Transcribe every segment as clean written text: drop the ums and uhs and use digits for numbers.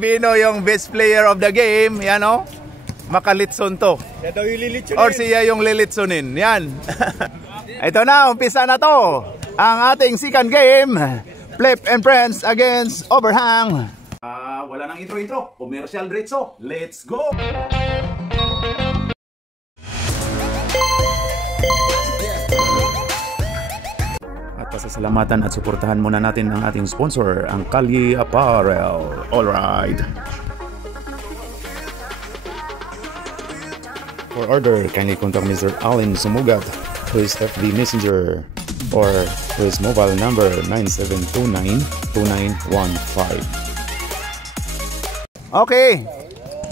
Bino yung best player of the game, yan o. Makalitson to. Siya daw yung lilitsunin. Or siya yung lilitsunin. Yan. Ito na, umpisa na to. Ang ating second game. Flip and Friends against Overhang. Wala nang intro-intro. Commercial diretso. Let's go! At pasasalamatan at suportahan muna natin ang ating sponsor, ang Kalye Apparel. Alright. For order, kindly contact Mr. Allen Sumugat to his FB Messenger or to his mobile number 9729-2915. Okay,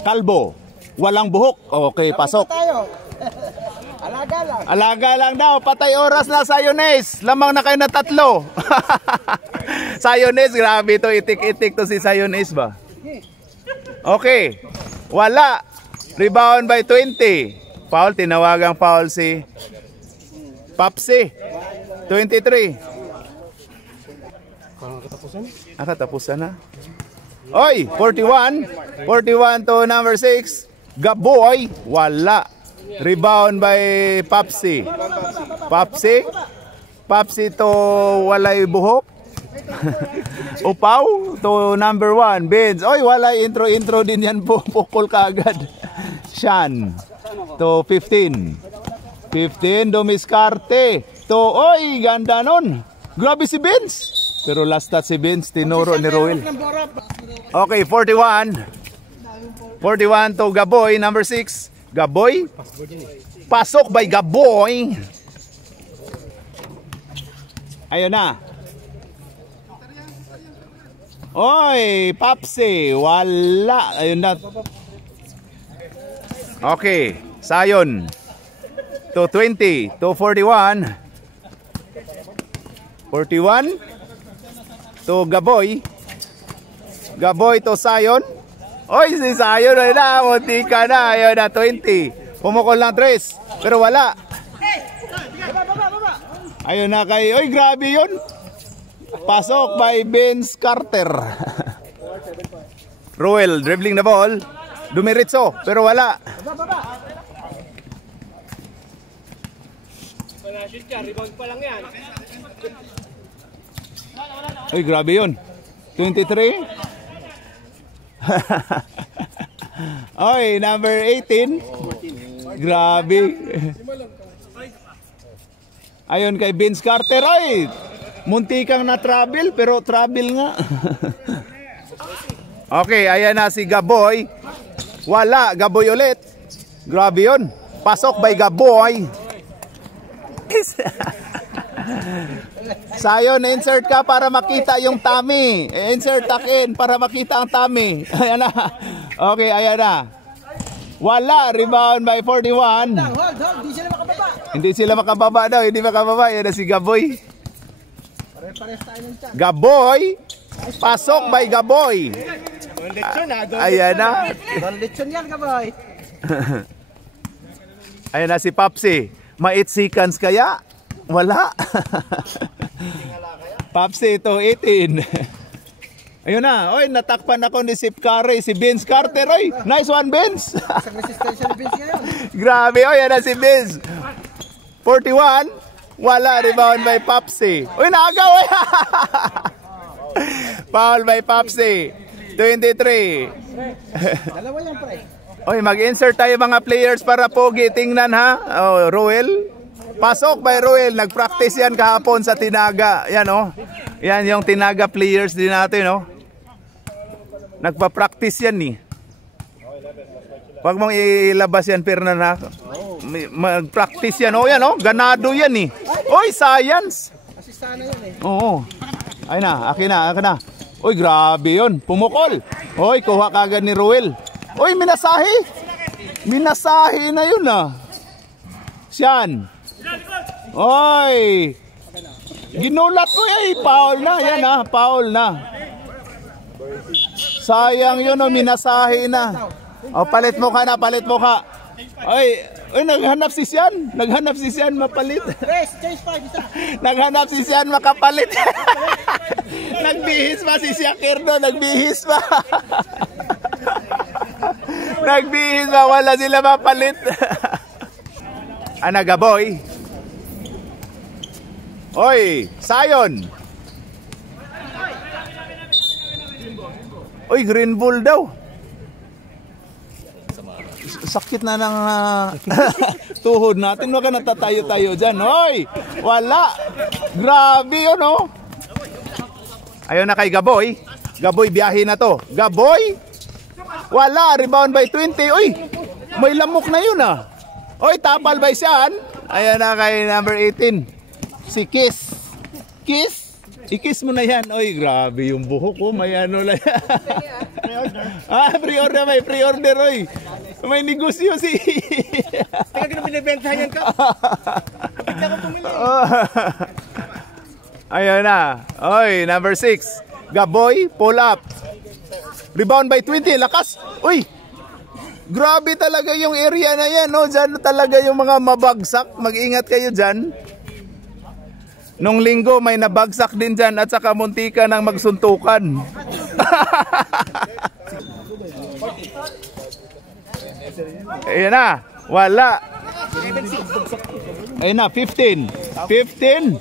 kalbo, walang buhok. Okay, pasok. Alaga lang. Alaga lang daw, patay oras na Sayones. Lamang na kayo na tatlo. Sayones, grabe to, itik-itik to si Sayones ba? Okay, wala. Rebound by 20. Foul, tinawagang foul si Papsi. 23. Katapusan na. Oy, 41. 41 to number 6. Gaboy, wala. Rebound by Papsi. Papsi to walay buhok. Upaw to number 1. Benz. Oy, wala intro din yan po. Pukol ka agad. Shan to 15. 15 Dumiskarte to, oy, ganda nun. Grabe si Benz. Pero last touch si Benz, tinuro ni Roel. Okay, 41. 41 to Gaboy, number 6. Gaboy. Pasok by Gaboy. Ayun na. Oy, Papsi, wala. Ayun na. Okay, Sayon to 20 to 41. 41 to Gaboy. Gaboy to Sayon. Oy, si Sayon ay na, munti ka na. Ayun na, 20. Pumukol lang 3, pero wala. Ayun na kay, oy, grabe yun. Pasok by Vince Carter. Roel dribbling the ball. Dumiritso, pero wala. Rebound pa lang yan. Uy, grabe yun. 23. Oy, number 18. Grabe. Ayun kay Vince Carter. Oy, munti kang na-travel, pero travel nga. Okay, ayan na si Gaboy. Wala, Gaboy ulit. Grabe yun. Pasok by Gaboy. Sayon, insert ka para makita yung tummy. Insert takin para makita ang tummy. Ayan na. Okay, ayan na. Wala, rebound by 41. Hindi sila makababa. Hindi sila makababa daw. Hindi makababa. Ayan na si Gaboy. Gaboy. Pasok by Gaboy. Ayan na. Lechon yan, Gaboy. Ayan na si Papsi. Ma 8 seconds kaya? Wala. Papsi to 18. Ayun na. Oy, natakpan ako ni Sip Curry. Si Vince Carter. Oy, nice one, Vince. Isang resistensya ni Vince ngayon. Grabe. Oy, yan na si Vince. 41. Wala. Rebound by Papsi. Uy, naagaw. Oy. Foul by Papsi. 23. Dalawa yan, pre. Oy, mag-insert tayo mga players para pogi. Tingnan ha. Oh, Roel. Pasok by Roel. Nag-practice yan kahapon sa Tinaga. Yan oh. Yan yung Tinaga players din natin oh. Nagpa-practice yan ni. Huwag mong ilabas yan, Pernan ha. Mag-practice yan oh. Yan oh. Ganado yan ni. Oy, science. Asistana yan eh. Oo. Ay na, akin na. Oy, grabe yun. Pumukol. Oy, kuha kagad ni Roel. Oy, minasahe. Minasahe na yun ah. Siyan. Oy. Ginulat ko eh. Foul na. Yan ah, foul na. Sayang yun oh, minasahe na. O, palit mo ka na, palit mo ka. Oy, naghanap si Sian. Naghanap si Sian mapalit. Press, change 5 isa. Naghanap si Sian makapalit. Nagbihis pa si Shakir doon, nagbihis pa. Nagbihis pa, wala sila mapalit. Gaboy. Oy, Sayon. Oy, green bull daw. Sakit na ng tuhod natin. Huwag ka natatayo-tayo dyan. Oy, wala. Grabe yun, oh. Ayun na kay Gaboy. Gaboy, biyahe na to. Gaboy. Wala, rebound by 20. Uy, may lamok na yun, ah. Oy, tapal by siyan. Ayun na kay number 18. Si Kiss. Kiss. I-kiss mo na yan. Oy, grabe yung buhok ko. May ano na yan. Pre-order. May pre-order, oy. May negosyo si... Teka, na binibentahan yan ka. Hindi ako pumili. Ayun na. Oy, number 6. Gaboy, pull up. Rebound by 20. Lakas. Uy. Grabe talaga yung area na yan. No? Diyan talaga yung mga mabagsak. Mag-ingat kayo dyan. Nung linggo may nabagsak din dyan at saka muntika ng magsuntukan. Ayan na. Wala. Ayan na. 15. 15.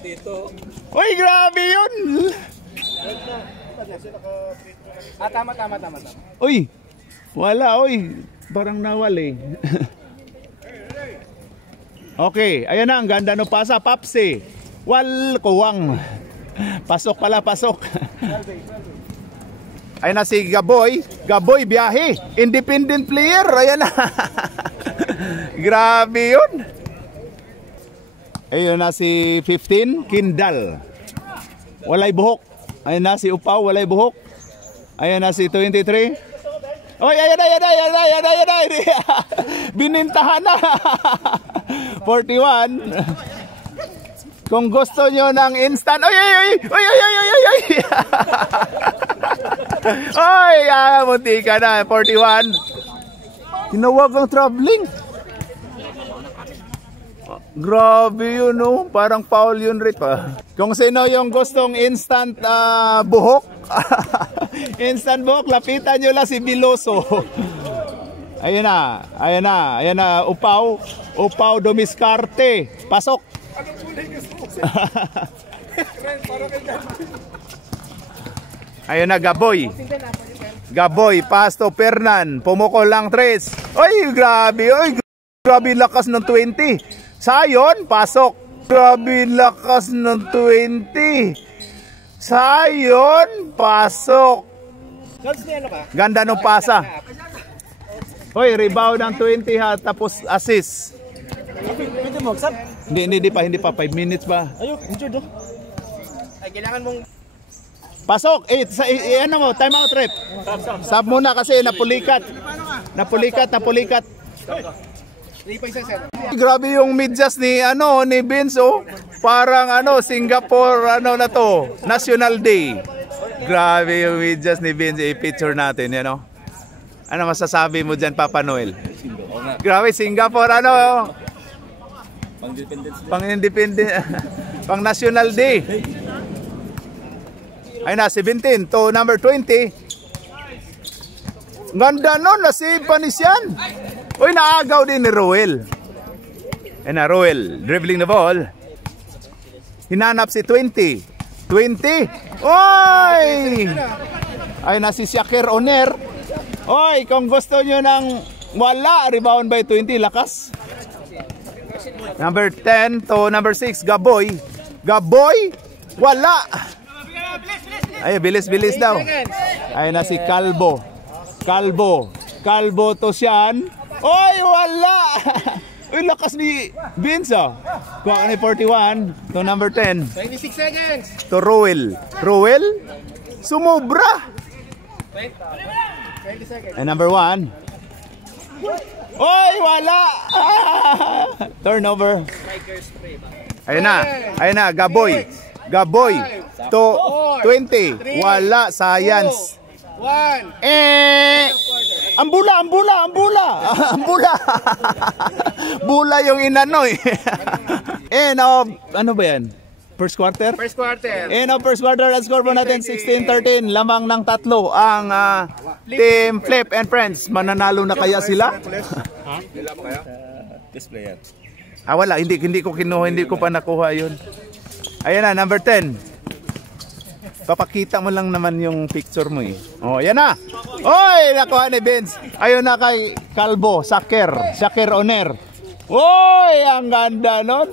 Uy, grabe yun. Tama. Uy, wala, uy. Parang nawali. Okay, ayan na, ang ganda no pasa, Papsi. Wal, kuwang. Pasok pala, pasok. Ayan na si Gaboy. Gaboy, biyahe. Independent player, ayan na. Grabe yun. Ayan na si 15, Kindal. Walay buhok. Ayan na si Upaw, walay buhok. Ayan na si 23. Oy, ayan na. Binintahan na. 41. Kung gusto nyo ng instant. Oy. Oy, munti ka na. 41. Tinawag ang traveling. Grabe yun, no? Parang foul yun, Rit. Kung sino yung gustong instant buhok, instant buhok, lapitan nyo lang si Biloso. Ayan na, Upaw, Dumiskarte. Pasok. Ayun na, Gaboy. Gaboy, Pasto, Pernan. Pumukol lang, Tres. Oy, grabe, grabe lakas ng 20. Sayon, pasok. Grabe lakas ng 20. Sayon, pasok. Ganda ng pasa. Hoy, rebound ng 20 ha, tapos assist. Pwede mo, sab? Hindi pa 5 minutes pa. Ayun, enjoy do. Ay, kailangan mong... Pasok, ano mo, time out rep. Sub muna kasi napulikat. Napulikat. Grabe yung medyas ni Vince, oh. Parang Singapore na to, National Day. Grabe yung medyas ni Vince, i-picture natin, yan, oh. Ano masasabi mo diyan, Papa Noel? Grabe, Singapore pang-independent, pang National Day. Ay na 17 to number 20. Ganda nun, nasave pa ni Sian. Uy, naagaw din ni Roel. Ayan na, Roel, dribbling the ball. Hinanap si 20. Oy! Ay na si Shakir Oner. Oy, kung gusto nyo ng wala, rebound by 20, lakas. Number 10 to number 6, Gaboy. Wala. Ay, bilis daw. Ay na si Calvo to Sian. Oy, wala. Uy, lakas ni Vince, oh. Kuha ni 41 to number 10. 26 seconds. To Roel, sumobra. 20 seconds. And number 1. Oy, wala. Turnover. Ayun na, Gaboy to 20. Wala, Science. 1. Ambula. Bula yung inano eh. Ano ba yan? first quarter? First quarter. In ang first quarter, ang score po natin 16-13. Lamang ng tatlo ang Team Flip and Friends. Mananalo na kaya sila? Display yan. Wala. Hindi ko kinuha. Hindi ko pa nakuha yun. Ayan na, number 10. Papakita mo lang naman yung picture mo eh. Oh, yan na. Oy, nakuha ni Vince. Ayun na kay Calvo, Shaker Oner. Oy, ang ganda nun.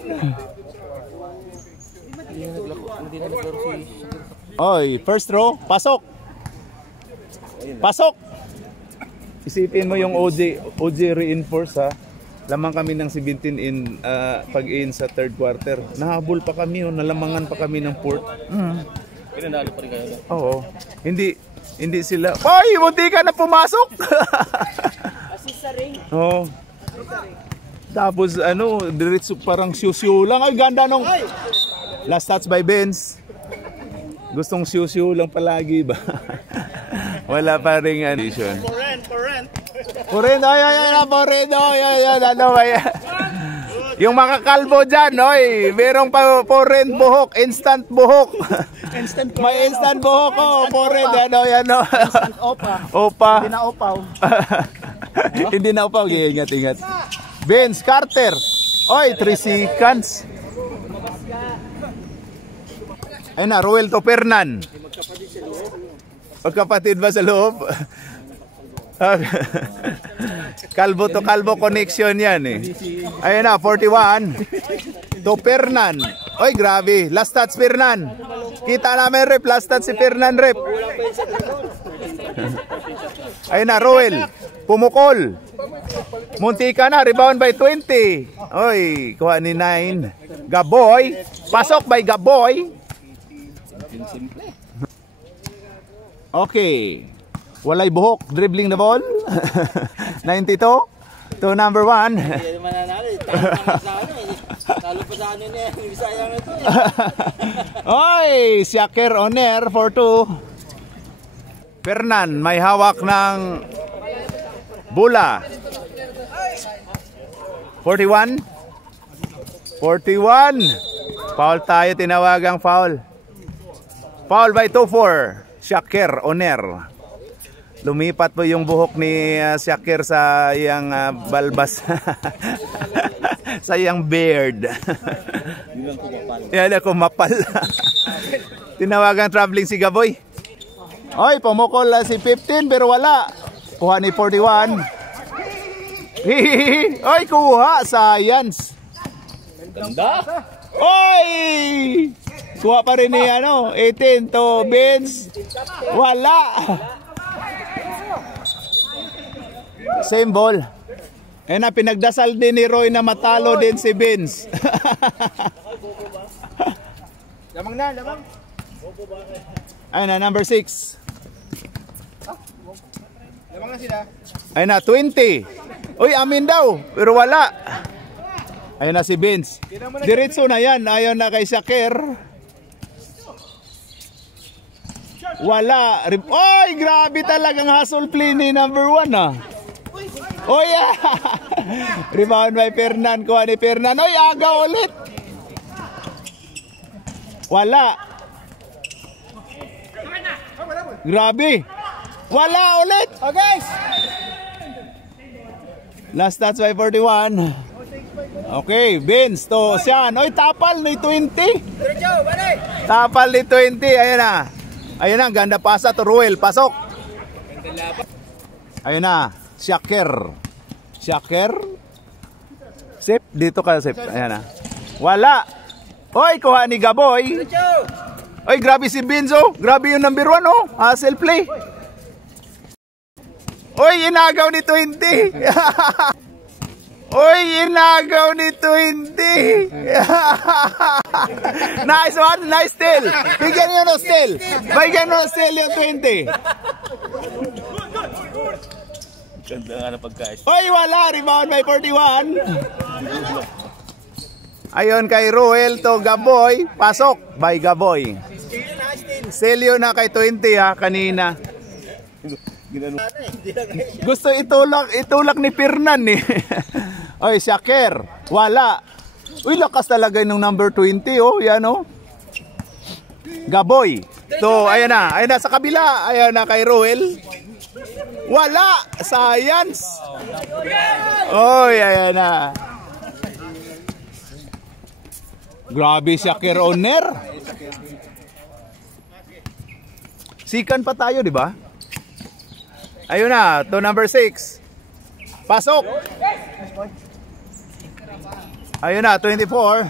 Oy, first row, pasok. Pasok. Isipin mo yung OG reinforce ha. Lamang kami ng 17 in pag-in sa third quarter. Nahabol pa kami, nalamangan pa kami ng fourth. Pinanalo pa rin kayo. Oo. Hindi sila. Ay, munti ka na pumasok. Oo. Tapos diretso parang siu-siu lang. Ay, ganda nung last touch by Benz. Gustong siu-siu lang palagi ba? Wala pa ring addition. Corrent. Ay, ano ba yan? Yung mga kalbo dyan, oy, merong pa foreign buhok, instant buhok. May instant buhok ko, foreign, yan o. Instant opa. Hindi na opaw. Hindi na opaw, ingat. Vince Carter, oy, 3 seconds. Ayun na, Ruel Topernan. Magkapatid ba sa loob? Kalbo to kalbo connection yan eh. Ayun na, 41 to Fernan. Oy, grabe, last touch Fernan. Kita namin rep, last touch si Fernan rep. Ayun na, Roel pumukol. Muntika na, rebound by 20. Oy, kuha ni 9. Gaboy, pasok by Gaboy. Okay. Walay buhok, dribbling the ball. 92 to number 1. Hindi mananalo. Talo pa sa ano niya. Sayang ito. Oy, Shaker Oner for 2. Fernan, may hawak ng bola. 41. Foul tayo, tinawagang foul. Foul by 2-4. Shaker Oner. Lumipat po yung buhok ni Shaker sa iyang balbas. Sa iyang beard. Yan ako mapal. Tinawagan traveling si Gaboy. Oy, pumukol si 15 pero wala. Kuha ni 41. Oy, kuha. Science. Ganda. Oy! Kuha pa rin ni 18 to Vince. Wala. Same ball. Eh na, pinagdasal din ni Roy na matalo din si Vince. Lamang. Ayun na, number 6. Lamang na sila. Ayun na, 20. Uy, amin daw, pero wala. Ayun na si Vince. Diretso na yan, ayun na kay Shaker. Wala. Oy, grabe talagang hustle play ni number 1 ah. Oh yeah! Rebound by Fernan. Kuha ni Fernan. Oy, aga ulit. Wala. Grabe. Wala ulit. Oh guys! Last touch by 41. Okay, Vince to Sian. Oy, tapal ni 20. Tapal ni 20. Ayun na. Ayun na, ganda pasa to Ruel. Pasok. Ayun na. Shaker. Sip, dito ka sip. Ayan na. Wala. Oy, kuha ni Gaboy. Oy, grabe si Binzo. Grabe yung number 1 oh. Hustle play. Oy, inagaw ni 20. Oy, inagaw ni 20. Nice one, nice steal. Bigyan nyo ng steal. Bigyan nyo ng steal yung 20. Ganda nga na pagkais. Oy, wala. Rebound by 41. Ayon kay Ruel to Gaboy. Pasok by Gaboy. Celio na kay 20 ha, kanina. Gusto itulak ni Fernan eh. Oy, Shaker. Wala. Uy, lakas talaga ng number 20 oh. Yan oh. Gaboy. To, ayan na sa kabila. Ayan na kay Ruel. Wala. Science. Oy, ayan na. Grabe siya kay Roner. Sikan pa tayo, di ba? Ayun na, to number 6. Pasok. Ayun na, 24.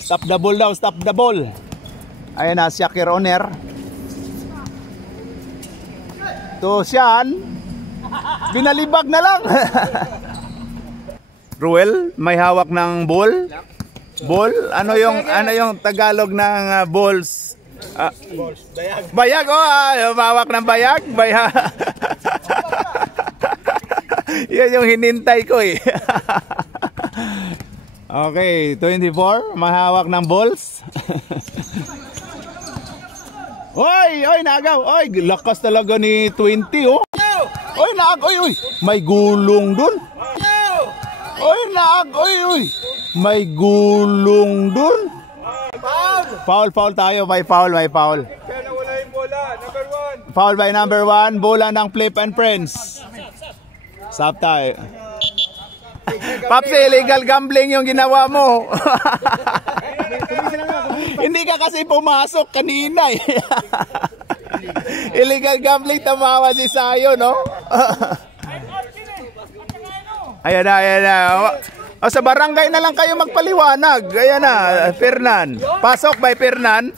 Stop the ball daw, stop the ball. Ayun na, Shakir Oner. To Sian. Binalibag na lang. Ruel, may hawak ng ball. Ball? Ano yung Tagalog ng balls? Bayag. Hawak ng bayag. Bayag. Yan yung hinintay ko eh. Okay, 24, mahawak ng balls. Oy, nagaw. Oy, lakas talaga ni 20 oh. Oy, oy. May gulong dun. Oy, oy. May gulong dun. Foul tayo, may foul. Kaya nawala yung bola, number 1. Foul by number 1, bola ng Flip and Friends. Stop tayo. Paps, illegal gambling yung ginawa mo. Hindi ka kasi pumasok kanina eh. Illegal gambling, tamawa si Sayo, no? Ayan na. O, sa barangay na lang kayo magpaliwanag. Ayan na, Fernan. Pasok by Fernan.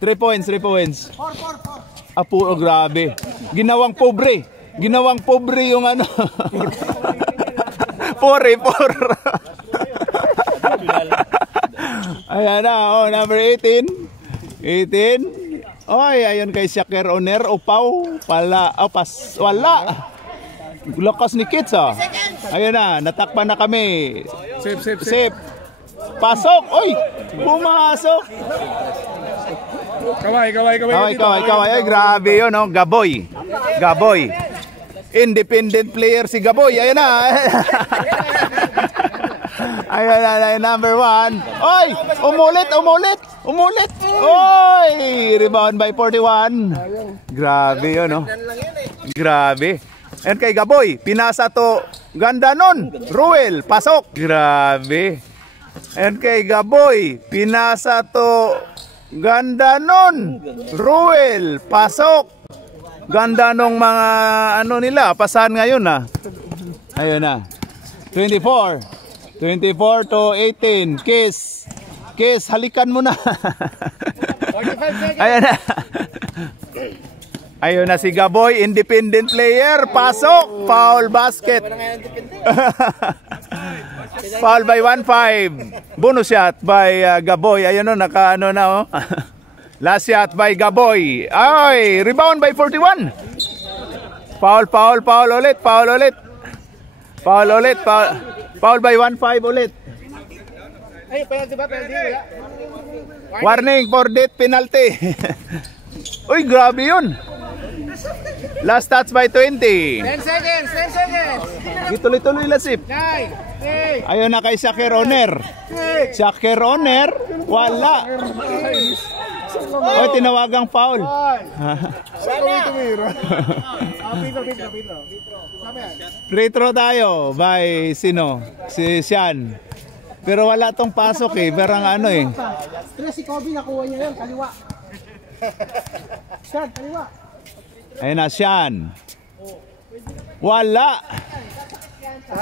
3 points. 4. Apo, grabe. Ginawang pobre yung ano. 4. Ayan na, number 18. Oy, ayun kay Shakir Oner. Upaw. Wala. Lakas ni Kits ah. Ayan na, natakpan na kami. Safe. Pasok. Oy, pumasok. Kaway. Ay, grabe yun, no? Gaboy. Independent player si Gaboy. Ayan na. Ayan na, number 1. Oy, umulit. Oy, rebound by 41. Grabe yun, no? Grabe. And kay Gaboy, pinasa to. Ganda nun. Ruel, pasok. Grabe. And kay Gaboy, pinasa to. Ganda nun. Ruel, pasok. Ganda nung mga ano nila, pasahan ngayon ah. Ayun na. 24 to 18. Kiss, halikan mo na. Ayun na. Ayun na si Gaboy, independent player. Pasok, foul basket. Foul by 1-5. Bonus shot by Gaboy. Ayun o, naka-ano na oh. Last shot by Gaboy. Ay, rebound by 41. Foul ulit. Foul by 1-5 ulit. Ay, penalty ba? Wala. Warning for death penalty. Uy, grabe yun. Last touch by 20. 10 seconds. Ituloy-tuloy lasip. 9, 8. Ayun na kay Shakir Oner. Wala. Oy, tinawagang foul. Free throw tayo by sino? Si Sian. Pero wala tong pasok eh. Parang ano eh. Pero si Kobe nakuha niya yun, kaliwa. Sian, kaliwa. Ayun na, Sian. Wala.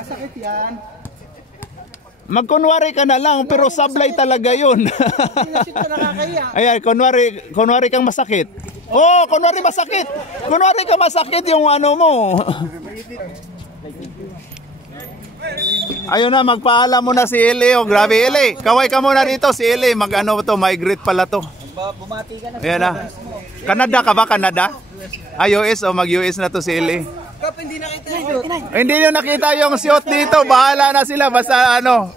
Sakit yan. Magkunwari ka na lang, pero sablay talaga yun. Ayan, kunwari kang masakit. Oh, kunwari masakit. Kunwari kang masakit yung ano mo. Ayun na, magpaalam mo na si Eli. Oh, grabe Eli. Kaway ka muna dito si Eli. Mag-ano to, migrate pala to. Bumati ka na. Ayan na. Canada ka ba? Canada? US o mag-US na to si Eli. Kap, hindi nakita Hindi nyo nakita yung suit dito. Bahala na sila. Basta ano.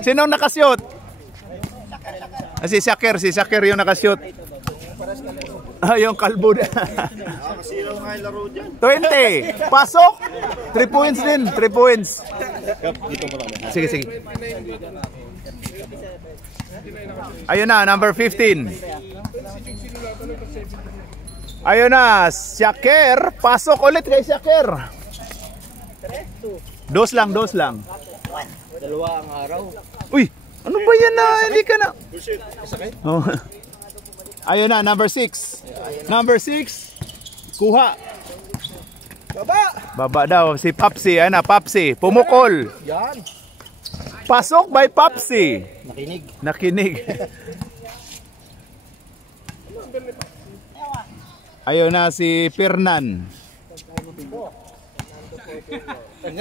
Sinong nakasuit? Si Shakir yung nakasuit. Yung kalbo. 20. Pasok. 3 points din. 3 points. Sige. Ayun na, number 15. Ayun na, Shaker. Pasok ulit kay Shaker. Dos lang. Dalawa ang araw. Uy, ano ba yan na? Hindi ka na. Oh. Ayun na, number 6. Number 6. Kuha. Baba daw. Si Papsi. Ayun na, Papsi. Pumukol. Yan. Pasok by Papsi. Nakinig. Ayun na si Fernan.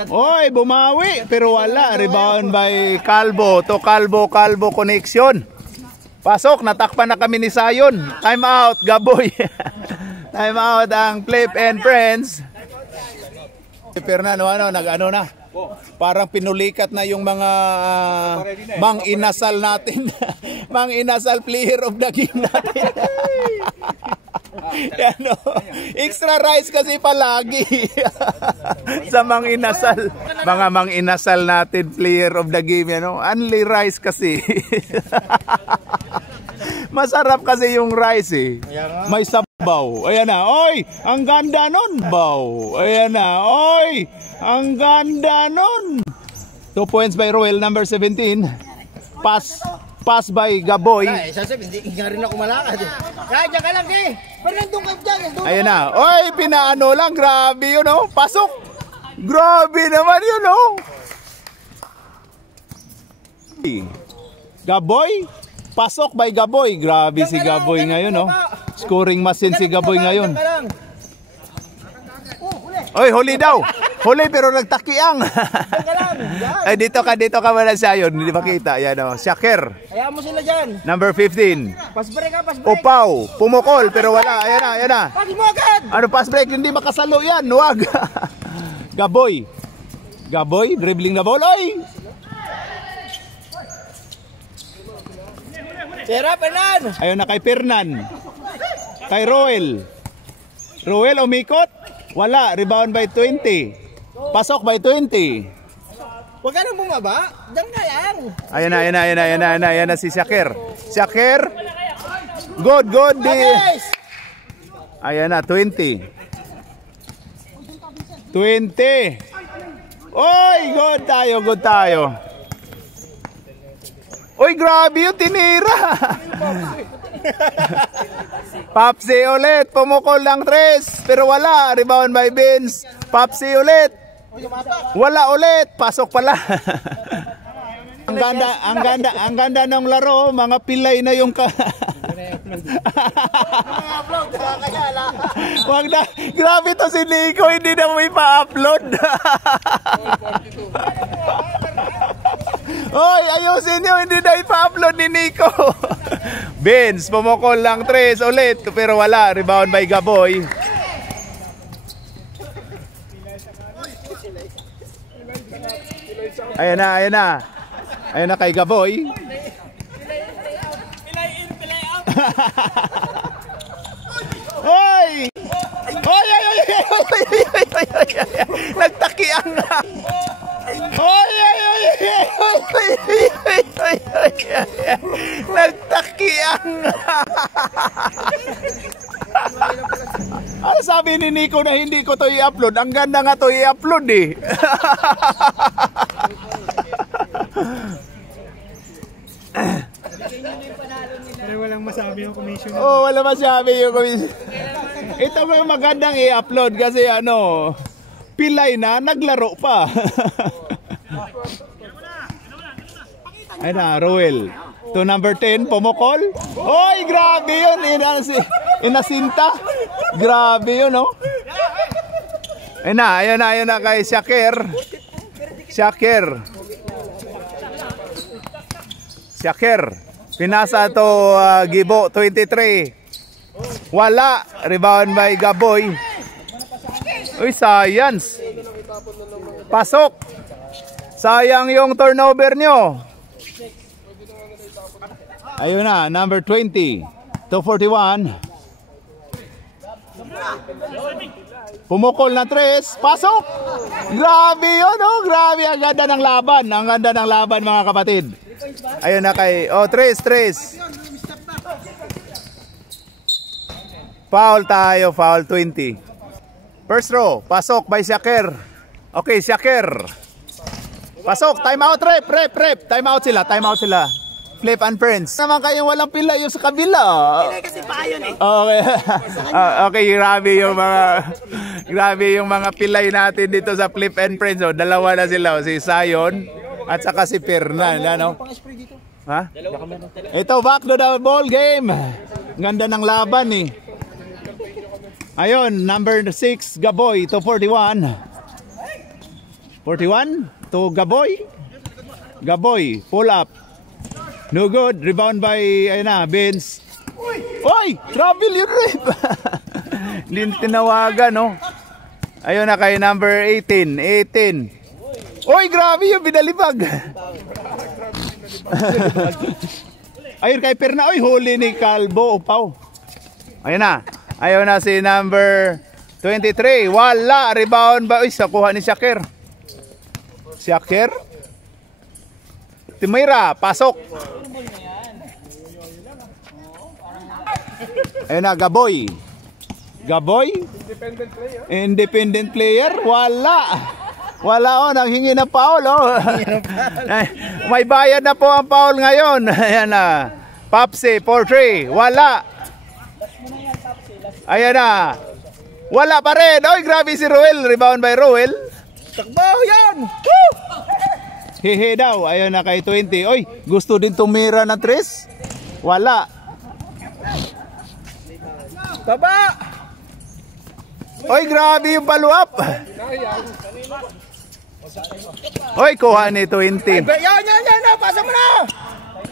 Oy, bumawi pero wala. Rebound by Calvo. To Calvo connection. Pasok, natakpan na kami ni Sayon. Time out, Gaboy. Time out ang Flip and Friends. Si Fernando, nag-ano na? Parang pinulikat na yung mga mang-inasal natin. Mang-inasal player of the game natin. Ano, extra rice kasi palagi. Sa mang-inasal. Mga mang-inasal natin player of the game. Only rice kasi. Masarap kasi yung rice eh. May sabaw. Ayan na. Oy, ang ganda nun. Baw. Ayan na. Oy, ang ganda nun. 2 points by Roel, number 17. Pass by Gaboy. Ay, sasabi, hindi nga rin ako malakad eh. Kaya dyan ka lang eh. Fernando ka dyan. Ayan na. Oy, pinaano lang. Grabe yun oh. Pasok. Grabe naman yun oh. Gaboy. Pasok by Gaboy. Grabe si Gaboy ngayon, no? Scoring machine si Gaboy ngayon. Oy, huli daw. Huli pero nagtakiang. Ay, dito ka muna siya yun. Hindi makita. Yan, no? Shaker. Kaya mo sila dyan. Number 15. Pass break ka, pass break. Upaw. Pumukol pero wala. Ayan na. Pass mo agad. Ano, pass break? Hindi makasalo yan. Huwag. Gaboy. Dribbling na ball. Oy! Tira, Fernan! Ayun na kay Fernan. Kay Roel. Roel umikot. Wala. Rebound by 20. Pasok by 20. Huwag ka nang bumaba. Diyan ka lang. Ayan na si Shaker. Shaker. Good. Ayan na, 20. 20. Oy, good tayo. Uy, grabe yung tinira. Papsi ulit. Pumukol lang 3. Pero wala. Rebound by Vince. Papsi ulit. Wala ulit. Pasok pala. Ang ganda ng laro. Mga pilay na yung Wag na. Grabe to si Nico. Hindi na mo ipa-upload. Hoy, ayusin nyo, hindi na ipa-upload ni Nico. Vince, pumukol lang 3 ulit, pero wala. Rebound by Gaboy. Ayan na kay Gaboy. Hoy! Hoy! Nagtakiang na. Nagtakiang. Ano sabi ni Nico na hindi ko to i-upload? Ang ganda nga to i-upload eh. Pero walang masabi yung commission. Oh, wala masabi yung commission. Ito may magandang i-upload kasi pilay na, naglaro pa. Ay na, Roel. To number 10, pumukol. Oy, grabe yun. Inasinta. Grabe yun, no? Ayun na kay Shaker. Pinasa to Gibo, 23. Wala. Rebound by Gaboy. Uy, science. Pasok. Sayang yung turnover nyo. Ayun na, number 20. 241. Pumukol na 3. Pasok. Grabe yun, oh. Grabe. Ang ganda ng laban. Mga kapatid. Ayun na kay, oh, Tres. Foul tayo, foul 20. First row, pasok by Shaker. Okay, Shaker. Pasok, time out, rep. Time out sila. Flip and friends. Naman kayong walang pila yung sa kabila. Pilay kasi pa yun eh. Okay. Okay, grabe yung mga pilay natin dito sa Flip and Friends. Oh, dalawa na sila, si Sayon at saka si Fernan, ano? Ha? Ito, back to the ball game. Ganda ng laban eh. Ayun, number 6, Gaboy to 41. 41 to Gaboy. Gaboy, pull up. No good, rebound by, ayun na, Vince. Oy, trouble yung rip. Hindi tinawagan, no? Ayun na kay number 18. Oy, grabe yung binalibag. Ayun kay Perna, oy, huli ni Calbo, upaw. Ayun na si number 23. Wala, rebound ba? Uy, sakuha ni Shaker. Timira, pasok. Ayun na, Gaboy. Independent player. Wala, nanghingi na foul, oh. May bayad na po ang foul ngayon. Ayan na. Papsi, 4-3. Wala. Ayan na. Wala pa rin. Oy, grabe si Ruel. Rebound by Ruel. Takbo yan! Woo! Hehe daw. Ayun na kay 20. Oy, gusto din tumira ng 3? Wala. Baba! Oy, grabe yung follow up. Oy, kuha ni 20. Yan, pasa mo na!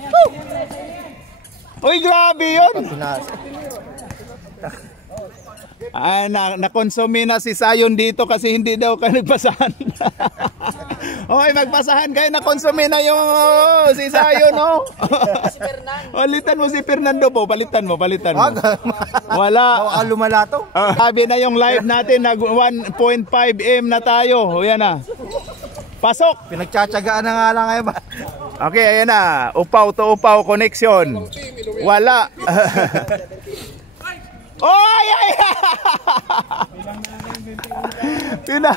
Woo! Oy, grabe yun. Nakonsumi na si Sayon dito kasi hindi daw ka nagpasahan. Okay, magpasahan kayo, nakonsumi na yung si Sayon, no? Palitan mo si Fernando po, palitan mo. Wala. Lumalato? Sabi na yung live natin, nag 1.5 M na tayo. O yan na. Pasok! Pinagtsatsagaan na nga lang ngayon ba? Okay, ayan na. Upaw to upaw connection. Wala. Oy! Tina.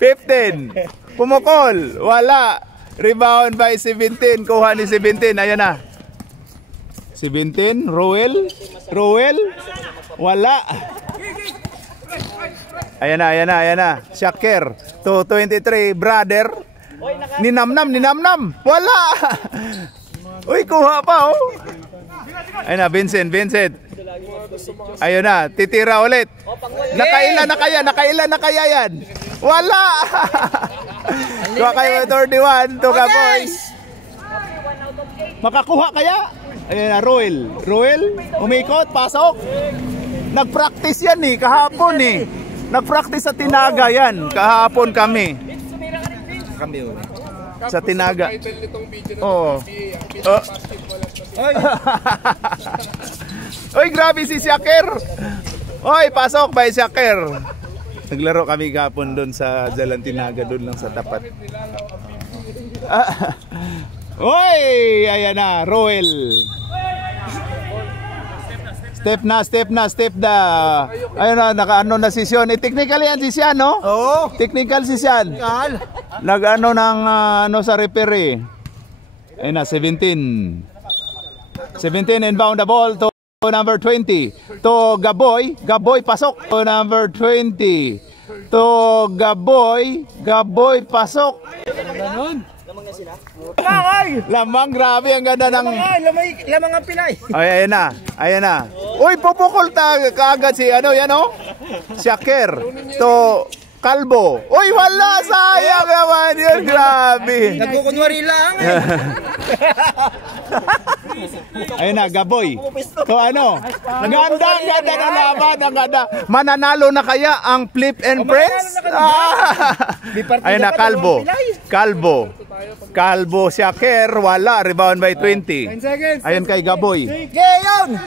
15. Pumukol. Wala. Rebound by 17. Kuha ni 17. Ayan na. 17. Roel. Wala. Ayan na. Shaker. To 23. Brother. Ninamnam. Wala. Uy, kuha pa, oh. Ayun na, Vincent. Ayun na, titira ulit. Nakailan na kaya yan? Wala. Kuha kayo 31, to ka boys. Makakuha kaya? Ayun na, Roel, umikot, pasok. Nagpractice yan eh, kahapon eh. Nagpractice sa Tinaga yan, kahapon kami. Sa Tinaga. Oo. Oy, grabe si Shaker. Oy, pasok by Shaker. Naglaro kami kahapon doon sa Jalan Tinaga, doon lang sa tapat. Oy, ayan na, Roel. Step na. Ayun na, naka-ano na si Sian. Technical yan si Sian, no? Oo. Technical si Sian. Nag-ano ng ano sa referee. Ayun na, 17 inbound the ball to number 20. To Gaboy, pasok. To number 20. To Gaboy, pasok. Lamang, grabe, ang ganda ng... Lamang ang Pinay. Ay, ayan na. Uy, pupukol kaagad si ano, yan o? Shaker. To Calbo. Uy, wala, sayang naman yun, grabe. Nagkukunwari lang. Ayun na, Gaboy. To ano? Ganda na laban, ang ganda. Mananalo na kaya ang Flip and Friends? Ayun na, Calbo, Shaker, wala, rebound by 20. Ayun kay Gaboy. Ngayon!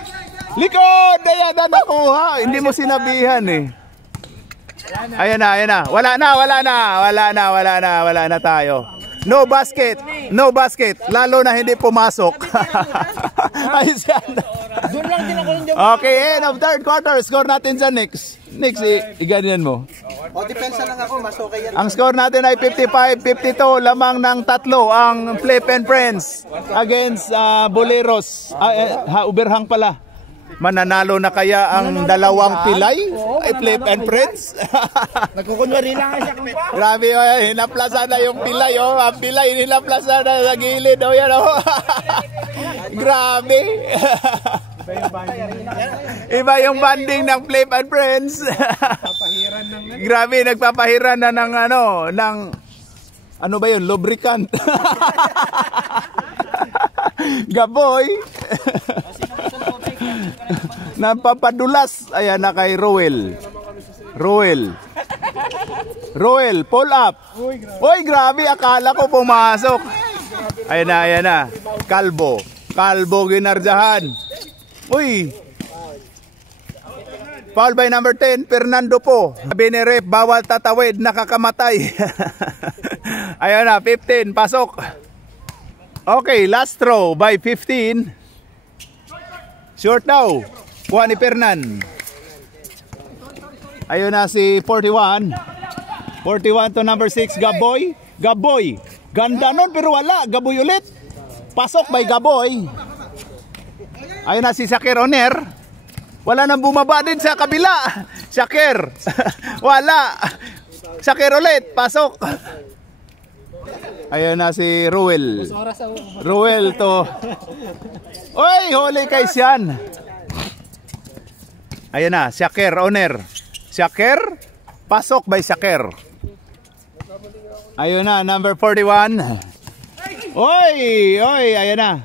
Likod! Ayan na nakuha. Hindi mo sinabihan eh. Ayan na, ayan na. Wala na tayo. No basket. No basket. Lalo na hindi pumasok. Ayos yan. Doon lang din ako yung Okay, end of third quarter. Score natin sa next. Next, iganyan mo. O, depensa lang ako, mas okay yan. Ang score natin ay 55-52. Lamang ng tatlo ang Flip and Friends against Boleros. Uberhang pala. Mananalo na kaya ang dalawang pilay? Ay, Flip and Friends? nagkukunwari lang siya kung pa. Grabe, hinaplasan na yung pilay. Oh. Ang pilay, hinaplasan na sa gilid. Oh, yan, oh. Grabe. Iba yung banding ng Flip and Friends. Grabe, nagpapahiran na ng ano ba yun? Lubricant. Gaboy. Napapadulas. Ayan na kay Roel. Roel, pull up. Uy, grabe, akala ko pumasok. Ayan na. Kalbo ginarjahan. Uy. Foul by number 10, Fernando po. Sabi ni ref, bawal tatawid, nakakamatay. Ayan na, 15, pasok. Okay, last throw by 15. Short daw. Kuha ni Fernan. Ayun na si 41. 41 to number 6, Gaboy. Ganda nun pero wala. Gaboy ulit. Pasok by Gaboy. Ayun na si Shakir Oner. Wala nang bumaba din sa kabila. Shakir. Wala. Shakir ulit. Pasok. Ayun na si Ruel to. Oy, huli kay Sian. Ayun na, Shakir Oner. Shakir, pasok by Shakir. Ayun na, number 41. Oy, ayun na.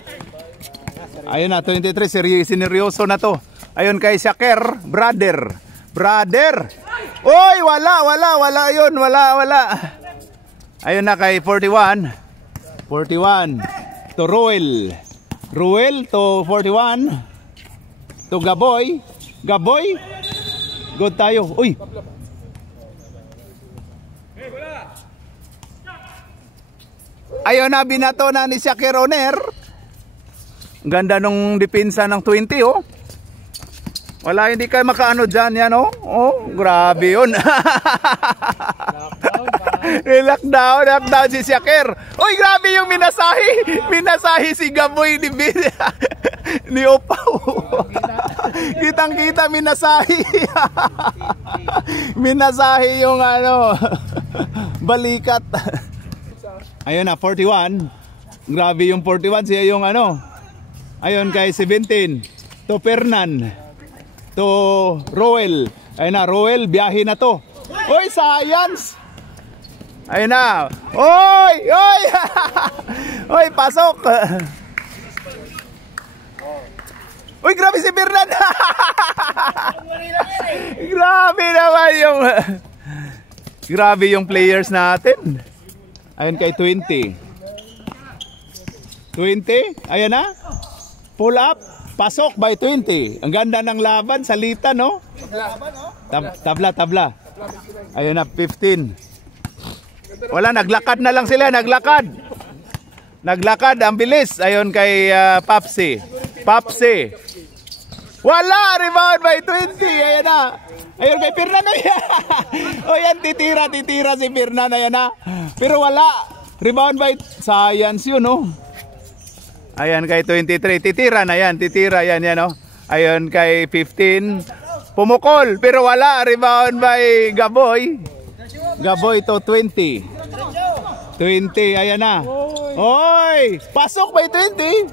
Ayun na, 23, sineryoso na to. Ayun kay Shakir, brother. Oy, wala yun, wala. Ayun na kay 41 to Ruel to 41 to Gaboy, good tayo. Uy, ayun na, binato na ni Shakir Oner. Ganda nung depensa ng 20, oh. Wala, hindi kayo makaano dyan, yan, oh. Oh, grabe yun. Lockdown si Shakir. Uy, grabe yung minasahi si Gaboy ni Opaw. Kitang-kita minasahi. Minasahi yung balikat. Ayun na, 41. Grabe yung 41, siya yung ayun kay 17 to Fernan to Roel. Ayun na, Roel, biyahe na to. Uy, science. Ayun na. Oy! Oy, pasok. Uy, grabe si Fernan. Grabe yung players natin. Ayun kay 20. Ayun na. Pull up. Pasok by 20. Ang ganda ng laban, salita, no? Tabla. Ayun na, 15. Wala, naglakad na lang sila, naglakad, ang bilis. Ayun kay Papsi. Wala, rebound by 20. Ayun na. Ayun kay Fernan. O yan, titira si Fernan. Ayun na. Pero wala, rebound by Science yun, no? Ayan kay 23, titira yan, no? Ayun kay 15, pumukol, pero wala, rebound by Gaboy to 20, ayan na. Oy, pasok by 20,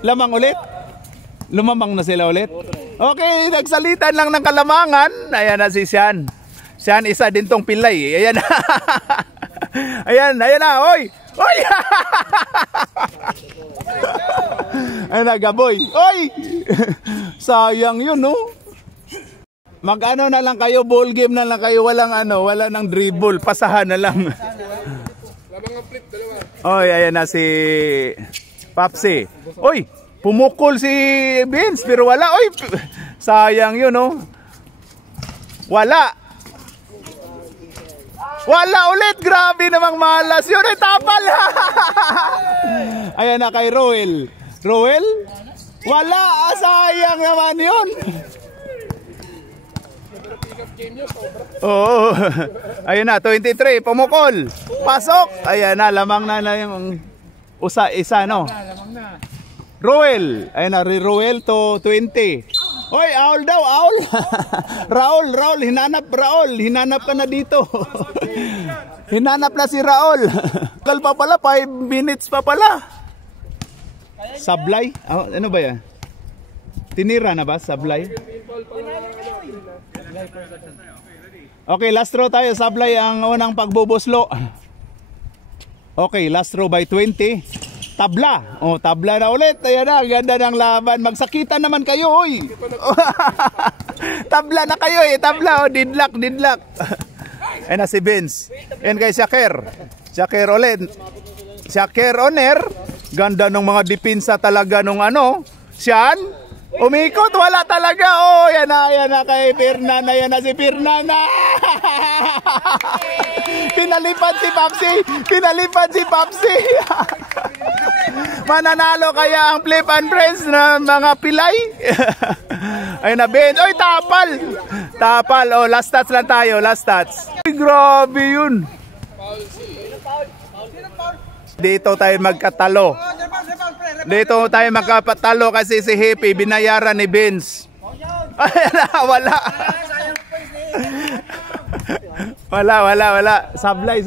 lumamang na sila ulit. Okay, nagsalitan lang ng kalamangan. Ayan na si Sian, isa din tong pilay, ayan na. ayan na, oy. Ay na, Gaboy. Oy! Sayang yun, no? Mag-ano na lang kayo, ball game na lang kayo, wala nang dribble, pasahan na lang. Oy, ayan na si Papsi. Oy, pumukol si Vince, pero wala. Oy, sayang yun, no? Wala. Wala ulit. Grabe namang malas yun. Ay, tapal. Ayan na kay Roel. Roel? Wala. Sayang naman yun. Oo. Ayan na, 23. Pumukol. Pasok. Ayan na, lamang na yung isa, no? Roel. Ayan na, Roel to 20. Hoy, Aul daw, Aul. Raul, hinanap Raul. Hinanap ka na dito. Hinanap na si Raul. Kal pa pala, 5 minutes pa pala. Sablay? Ano ba yan? Tinira na ba? Sablay? Okay, last row tayo. Sablay ang unang pagbubuslo. Okay, last row by 20. Tabla. Oh, tabla na ulit. Ayan na, ganda ng laban. Magsakitan naman kayo, oy. Tabla na kayo eh. Tabla, oh, didlak. Ayan na si Vince. Ayan kay Shaker. Shaker ulit. Shaker Oner. Ganda ng mga dipinsa talaga nung ano. Siyan. Umikot, wala talaga. Oh, yan na kay Fernan. Ayan na si Fernan. Pinalipad si Papsi. Mananalo kaya ang Flip and Friends na mga pilay? Ayun na, Ben. Oy, tapal. Oh, last stats lang tayo. Last stats. Ay, grabe yun. Dito tayo magkatalo. Kasi si Happy binayaran ni Vince. Wala. Wala. Sablay.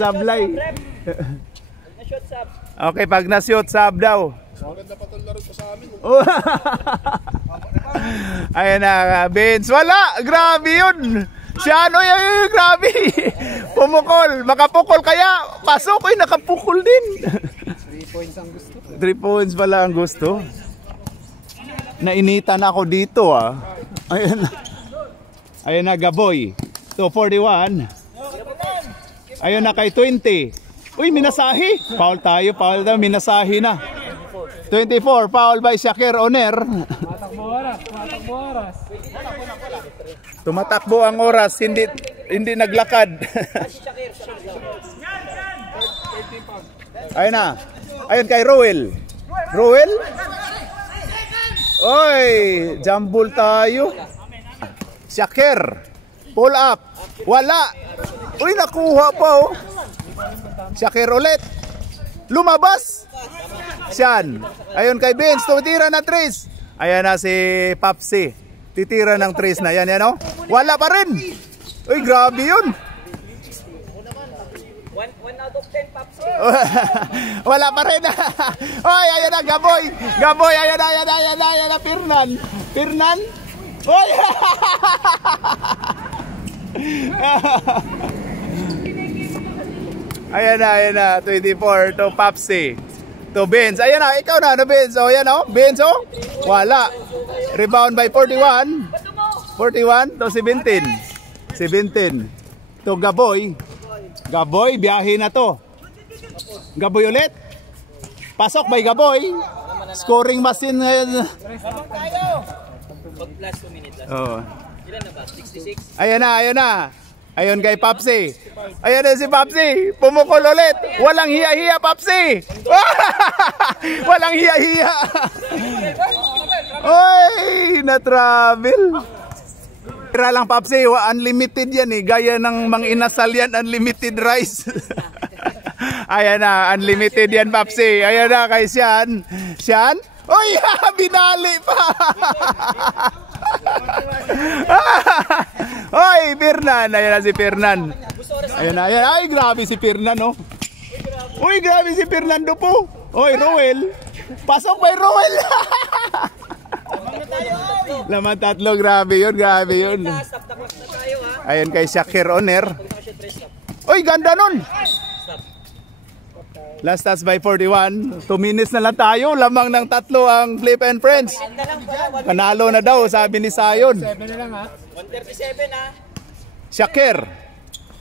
Okay, pag na-shoot, sab daw. Maganda pa itong laro ko sa amin. Ayan na, Vince. Wala! Grabe yun! Siya, ano yun? Grabe! Pumukol. Makapukol kaya? Pasok ay nakapukol din. 3 points ang gusto. 3 points pala ang gusto. Nainitan ako dito, ah. Ayan na, Gaboy. So, 41. Ayun na kay 20. Uy, minasahi. Foul tayo, minasahi na. 24, foul by Shaker Oner. Tumatakbo ang oras, hindi naglakad. Ayun na. Ayun kay Roel. Oy, jambul tayo. Shaker. Pull up. Wala. Uy, nakuha pa, oh. Shaker ulit. Lumabas. Siyan. Ayun kay Vince. Titira na Tris. Ayan na si Papsi. Titira ng Tris na. Yan, oh. Wala pa rin. Uy, grabe yun. 1 out of 10, Papsi. Wala pa rin. Oy, ayan na, Gaboy. Ayan na, Fernan. Oy. Ayan na, 24 to Papsi. To Vince. Ayan na, ikaw na, Vince. O, yan o, Vince o. Wala. Rebound by 41. 41 to 17. 17 to Gaboy. Gaboy, biyahe na to. Gaboy ulit. Pasok by Gaboy. Scoring machine ngayon. Pag-plus 2 minutes. Ilan na ba? 66? Ayan na. Ayun kay Papsi. Ayan na si Papsi. Pumukol ulit. Walang hiya-hiya, Papsi. Walang hiya-hiya. Oy, na-travel. Tira lang, Papsi. Unlimited yan eh. Gaya ng Mang Inasal yan. Unlimited rice. Ayan na. Unlimited yan, Papsi. Ayan na kay Sian. Oy, binali pa. Oy, Fernan. Ayan na si Fernan. Ayan na. Ay, grabe si Fernan, oh. Uy, grabe si Fernando po. Oy, Roel. Pasok by Roel. Laman tatlo. Grabe yun. Ayan kay Shaker Oner. Uy, ganda nun. Last touch by 41. 2 minutes na lang tayo. Lamang ng tatlo ang Flip and Friends. Panalo na daw, sabi ni Sayon. 137 ha.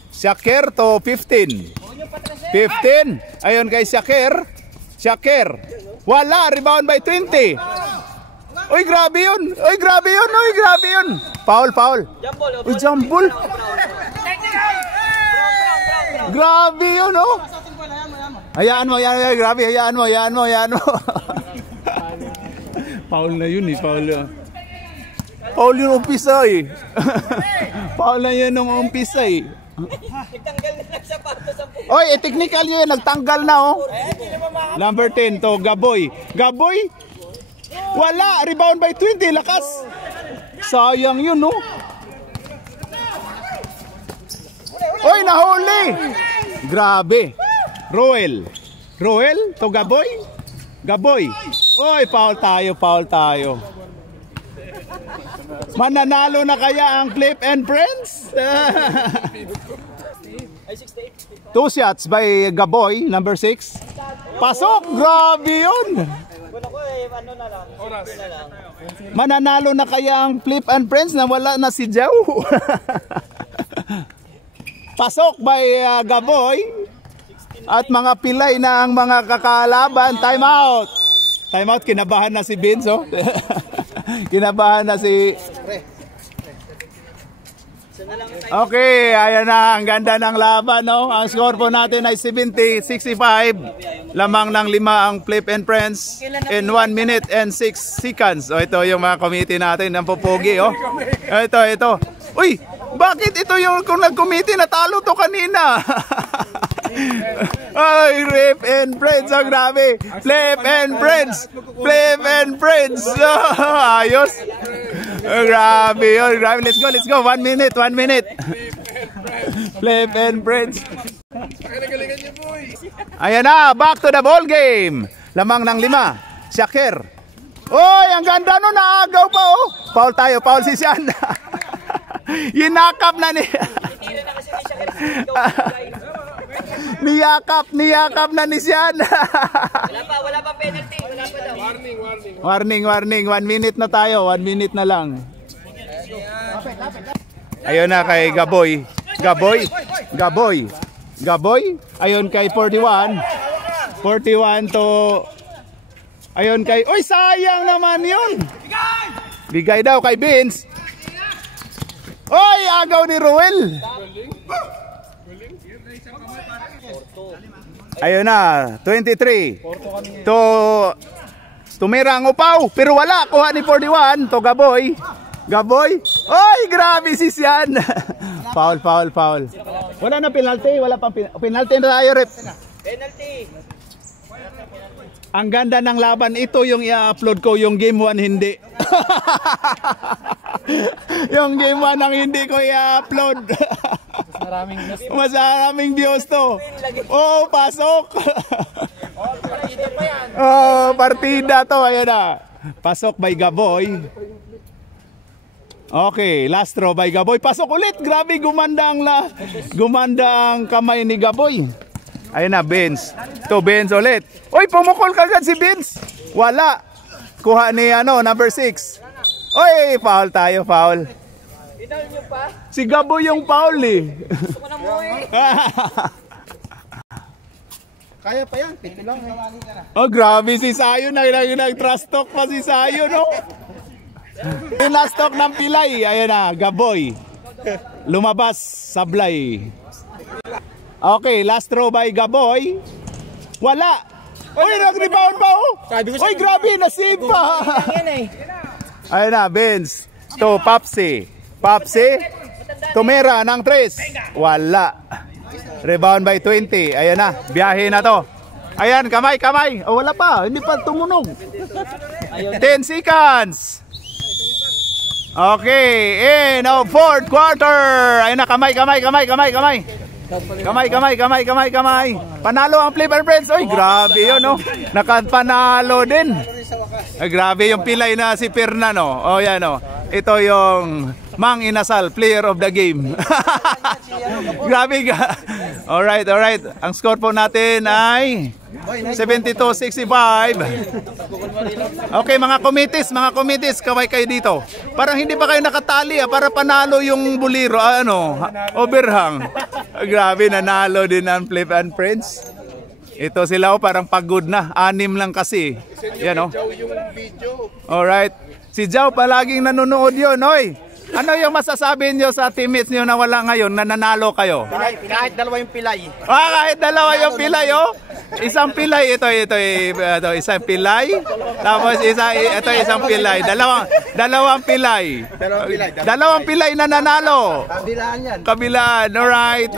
Shaker to 15. 15. Ayun kay Shaker. Wala. Rebound by 20. Uy, grabe yun. Foul. Jumble. Uy, jumble. Grabe yun, oh. Hayaan mo, grabe, hayaan mo. Foul na yun, foul na. Foul yun umpisa, Foul na yun nung umpisa, Nagtanggal na lang sapatos sa puso. Oy, technical yun, nagtanggal na, oh. Number 10 to Gaboy. Gaboy? Wala, rebound by 20, lakas. Sayang yun, no? Oy, nahuli. Grabe. Roel to Gaboy. Gaboy. Oy, foul tayo. Mananalo na kaya ang Flip and Friends? 2 shots by Gaboy, number 6. Pasok, grabe yun. Ano na lang, Mananalo na kaya ang Flip and Friends na wala na si Jow. Pasok by Gaboy. At mga pilay na ang mga kakalaban. Time out, kinabahan na si Vince, oh. Kinabahan na si... Okay, ayan na, ang ganda ng laban, no? Ang score po natin ay 70-65. Lamang ng 5 ang Flip and Friends in 1 minute and 6 seconds. O, ito yung mga committee natin ng pupugi, oh. Ito. Uy, bakit ito yung kung nag-committee natalo to kanina? Ay, Flip and Friends, oh, grabe. Flip and Friends. Ayos. Oh, grabe yun, grabe. Let's go. 1 minute. Flip and Friends. Ayan na, back to the ball game. Lamang ng 5. Shakir. Oy, ang ganda nun, naagaw pa, oh. Foul si Sian. Yinakap na niya. Niyakap na ni Sian. Wala pa penalty. Wala pa daw. Warning. 1 minute na tayo. 1 minute na lang. Ayun na kay Gaboy. Ayun kay 41. 41 to... Ayun kay... Uy, sayang naman yun. Bigay daw kay Vince. Oy, agaw ni Ruel. Ayun na, 23. Tumira ang upaw, pero wala. Kuha ni 41, to Gaboy. Oy, grabe si Sian. Foul. Wala na penalty, wala pang penalty na tayo, rep. Penalty. Ang ganda ng laban, ito yung i-upload ko, yung game 1 hindi. Yung game 1 ang hindi ko i-upload. Mas maraming views to. Oh, pasok. Oh, partida to. Ayan na. Pasok by Gaboy. Okay, last throw by Gaboy. Pasok ulit. Grabe, gumanda ang kamay ni Gaboy. Ayun na, Vince. To Vince ulit. Oy, pumukol kagad si Vince. Wala. Kuha ni number 6. Oy, foul tayo. Pinal nyo pa? Si Gaboy yung foul, Gusto ko na mo, Kaya pa yan, pito lang. Oh, grabe si Sayo. Nag-trust talk pa si Sayo, no? Last talk ng pilay. Ayun na, Gaboy. Lumabas, sablay. Okay, last throw by Gaboy. Wala. Uy, nag-rebound pa, oh. Uy, grabe, nasave pa. Ayun na, Vince. To Papsi. Tumira ng 3. Wala. Rebound by 20. Ayun na, biyahe na to. Ayan, kamay. Oh, wala pa, hindi pa tumunog. 10 seconds. Okay, in fourth quarter. Ayun na, kamay. Panalo ang Flip and Friends. Oy, grabe yun, no? Nakapanalo din. Ay, grabe yung pilay na si Fernando. Oh, yan, no? Ito yung Mang Inasal, player of the game. Grabe ka. Alright. Ang score po natin ay 72-65. Okay, mga committees, kaway kayo dito. Parang hindi pa kayo nakatali, para panalo yung buliro, overhang. Grabe, nanalo din ang Flip and Friends. Ito sila, parang pagod na. 6 lang kasi. Yan, oh. Alright. Si Jow palaging nanonood yun, oy. Ano yung masasabi nyo sa teammates nyo na wala ngayon, na nanalo kayo? Kahit dalawa yung pilay. Kahit dalawa yung pilay, oh. Isang pilay, ito, isang pilay. Tapos ito isang pilay. Dalawang pilay. Dalawang pilay na nanalo. Kabilaan yan. Kabilaan, alright.